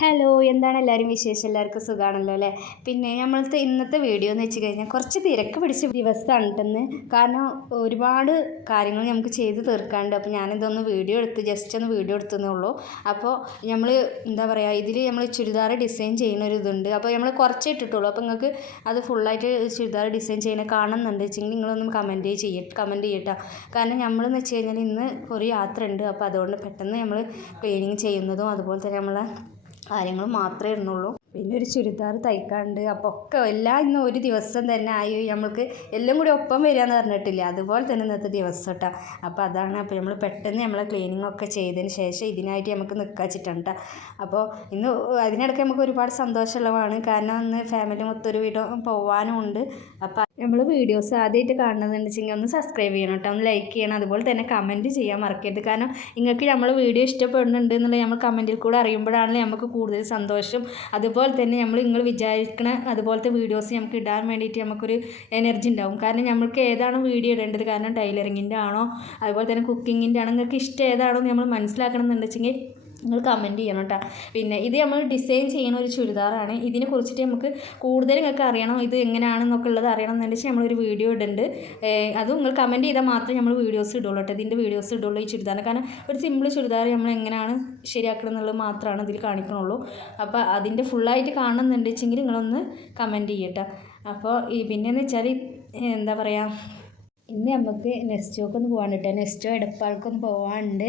Hello, എന്താണ് എല്ലാവരും വിശേഷം? എല്ലാവർക്കും സുഖമാണല്ലോ അല്ലേ? പിന്നെ നമ്മളത്തെ ഇന്നത്തെ വീഡിയോ എന്ന് വെച്ച് കഴിഞ്ഞാൽ കുറച്ച് തിരക്ക് പിടിച്ച ദിവസമാണ് കേട്ടെന്ന്. കാരണം ഒരുപാട് കാര്യങ്ങൾ നമുക്ക് ചെയ്ത് തീർക്കാണ്ട്. അപ്പോൾ ഞാനിതൊന്ന് വീഡിയോ എടുത്ത് ജസ്റ്റ് ഒന്ന് വീഡിയോ എടുത്തതേ ഉള്ളൂ. അപ്പോൾ നമ്മൾ എന്താ പറയുക, ഇതിൽ നമ്മൾ ചുരിദാർ ഡിസൈൻ ചെയ്യുന്ന ഒരു ഇതുണ്ട്. അപ്പോൾ നമ്മൾ കുറച്ചേ ഇട്ടിട്ടുള്ളൂ. അപ്പോൾ നിങ്ങൾക്ക് അത് ഫുള്ളായിട്ട് ചുരിദാർ ഡിസൈൻ ചെയ്യുന്നത് കാണുന്നുണ്ട് വെച്ചെങ്കിൽ നിങ്ങളൊന്നും കമൻറ്റ് ചെയ്യട്ടോ. കാരണം നമ്മളെന്ന് വെച്ച് കഴിഞ്ഞാൽ ഇന്ന് ഒരു യാത്ര ഉണ്ട്. അപ്പോൾ അതുകൊണ്ട് പെട്ടെന്ന് നമ്മൾ ക്ലീനിങ് ചെയ്യുന്നതും അതുപോലെ തന്നെ നമ്മളെ കാര്യങ്ങൾ മാത്രമേ ഇടുന്നുള്ളൂ. പിന്നെ ഒരു ചുരിദാർ തയ്ക്കാണ്ട്. അപ്പോൾ ഒക്കെ എല്ലാം ഇന്ന് ഒരു ദിവസം തന്നെ ആയി. നമ്മൾക്ക് എല്ലാം കൂടി ഒപ്പം വരിക എന്ന് പറഞ്ഞിട്ടില്ല, അതുപോലെ തന്നെ ഇന്നത്തെ ദിവസം കേട്ടോ. അപ്പോൾ അതാണ്. അപ്പോൾ നമ്മൾ പെട്ടെന്ന് നമ്മൾ ക്ലീനിങ് ഒക്കെ ചെയ്തതിന് ശേഷം ഇതിനായിട്ട് നമുക്ക് നിൽക്കാച്ചിട്ടാണ് കേട്ടോ. അപ്പോൾ ഇന്ന് അതിനിടയ്ക്ക് നമുക്ക് ഒരുപാട് സന്തോഷമുള്ളതാണ്. കാരണം ഇന്ന് ഫാമിലി മൊത്തം ഒരു വീടും പോകാനും ഉണ്ട്. അപ്പോൾ നമ്മൾ വീഡിയോസ് ആദ്യമായിട്ട് കാണുന്നതെന്ന് വെച്ചെങ്കിൽ ഒന്ന് സബ്സ്ക്രൈബ് ചെയ്യണം കേട്ടോ, ഒന്ന് ലൈക്ക് ചെയ്യണം, അതുപോലെ തന്നെ കമൻറ്റ് ചെയ്യാൻ മറക്കരുത്. കാരണം നിങ്ങൾക്ക് നമ്മൾ വീഡിയോ ഇഷ്ടപ്പെടുന്നുണ്ട് എന്നുള്ളത് നമ്മൾ കമൻറ്റിൽ കൂടെ അറിയുമ്പോഴാണല്ലോ നമുക്ക് കൂടുതൽ സന്തോഷം. അതുപോലെ തന്നെ നിങ്ങൾ വിചാരിക്കണ അതുപോലത്തെ വീഡിയോസ് നമുക്ക് ഇടാൻ വേണ്ടിയിട്ട് നമുക്കൊരു എനർജി ഉണ്ടാവും. കാരണം നമ്മൾക്ക് ഏതാണോ വീഡിയോ ഇടേണ്ടത്, കാരണം ടൈലറിങ്ങിൻ്റെ ആണോ അതുപോലെ തന്നെ കുക്കിങ്ങിൻ്റെ ആണോ, നിങ്ങൾക്ക് ഇഷ്ടം ഏതാണോ നമ്മൾ മനസ്സിലാക്കണം എന്നുണ്ടെങ്കിൽ നിങ്ങൾ കമൻറ്റ് ചെയ്യണം കേട്ടോ. പിന്നെ ഇത് നമ്മൾ ഡിസൈൻ ചെയ്യുന്ന ഒരു ചുരിദാറാണ്. ഇതിനെ കുറിച്ചിട്ട് നമുക്ക് കൂടുതൽ നിങ്ങൾക്ക് അറിയണം, ഇത് എങ്ങനെയാണെന്നൊക്കെ ഉള്ളത് അറിയണം എന്നുണ്ടെങ്കിൽ നമ്മളൊരു വീഡിയോ ഇടുന്നുണ്ട്. അതും നിങ്ങൾ കമൻറ്റ് ചെയ്താൽ മാത്രമേ നമ്മൾ വീഡിയോസ് ഇടുള്ളൂ കേട്ടോ. ഇതിൻ്റെ വീഡിയോസ് ഇടുള്ളൂ ഈ ചുരിദാറിന്. കാരണം ഒരു സിമ്പിൾ ചുരിദാർ നമ്മൾ എങ്ങനെയാണ് ശരിയാക്കണം എന്നുള്ളത് മാത്രമാണ് ഇതിൽ കാണിക്കണുള്ളൂ. അപ്പോൾ അതിൻ്റെ ഫുള്ളായിട്ട് കാണുന്നുണ്ടെങ്കിൽ നിങ്ങളൊന്ന് കമൻറ്റ് ചെയ്യട്ടോ. അപ്പോൾ പിന്നെയെന്ന് വെച്ചാൽ എന്താ പറയുക, ഇന്ന് നമുക്ക് നെസ്റ്റോക്കൊന്ന് പോകാൻ കേട്ടോ. നെസ്റ്റോ എടപ്പാൾക്കൊന്ന് പോകാനുണ്ട്.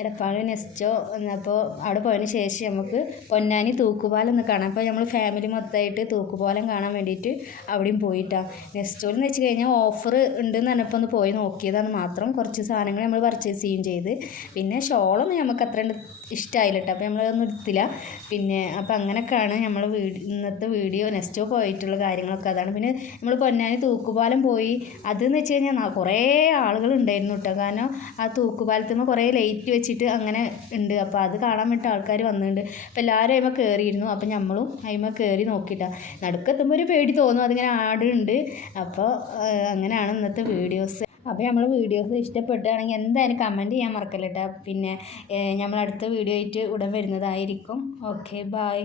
എടപ്പാൾ നെസ്റ്റോ അപ്പോൾ അവിടെ പോയതിന് ശേഷം നമുക്ക് പൊന്നാനി തൂക്കുപാലം ഒന്ന് കാണാം. അപ്പോൾ നമ്മൾ ഫാമിലി മൊത്തമായിട്ട് തൂക്കുപാലം കാണാൻ വേണ്ടിയിട്ട് അവിടെയും പോയിട്ടാണ്. നെസ്റ്റോയിൽ എന്ന് വെച്ച് കഴിഞ്ഞാൽ ഓഫർ ഉണ്ടെന്ന് പറഞ്ഞപ്പോൾ ഒന്ന് പോയി നോക്കിയതാണ് മാത്രം. കുറച്ച് സാധനങ്ങൾ നമ്മൾ പർച്ചേസ് ചെയ്യുകയും ചെയ്ത്. പിന്നെ ഷോളൊന്നും നമുക്ക് അത്ര ഇഷ്ടമായില്ല കേട്ടോ. അപ്പോൾ നമ്മളതൊന്നും എടുത്തില്ല. പിന്നെ അപ്പോൾ അങ്ങനെയൊക്കെയാണ് നമ്മൾ ഇന്നത്തെ വീഡിയോ. നെസ്റ്റോ പോയിട്ടുള്ള കാര്യങ്ങളൊക്കെ അതാണ്. പിന്നെ നമ്മൾ പൊന്നാനി തൂക്കുപാലം പോയി. അതെന്ന് വെച്ച് കഴിഞ്ഞാൽ കുറേ ആളുകളുണ്ടായിരുന്നു കേട്ടോ. കാരണം ആ തൂക്കുപാലത്തുമ്പോൾ കുറേ ലൈറ്റ് വെച്ചിട്ട് അങ്ങനെ ഉണ്ട്. അപ്പോൾ അത് കാണാൻ വേണ്ടി ആൾക്കാർ വന്നിട്ടുണ്ട്. അപ്പോൾ എല്ലാവരും അതിമ കയറിയിരുന്നു. അപ്പോൾ നമ്മളും അതിമ കയറി നോക്കിയിട്ടാണ്. നടുക്കെത്തുമ്പോൾ ഒരു പേടി തോന്നും, അതിങ്ങനെ ആടുണ്ട്. അപ്പോൾ അങ്ങനെയാണ് ഇന്നത്തെ വീഡിയോസ്. അപ്പോൾ നമ്മൾ വീഡിയോസ് ഇഷ്ടപ്പെടുകയാണെങ്കിൽ എന്തായാലും കമൻറ്റ് ചെയ്യാൻ മറക്കല്ല കേട്ടോ. പിന്നെ നമ്മൾ അടുത്ത വീഡിയോ ആയിട്ട് ഉടൻ വരുന്നതായിരിക്കും. Okay, by.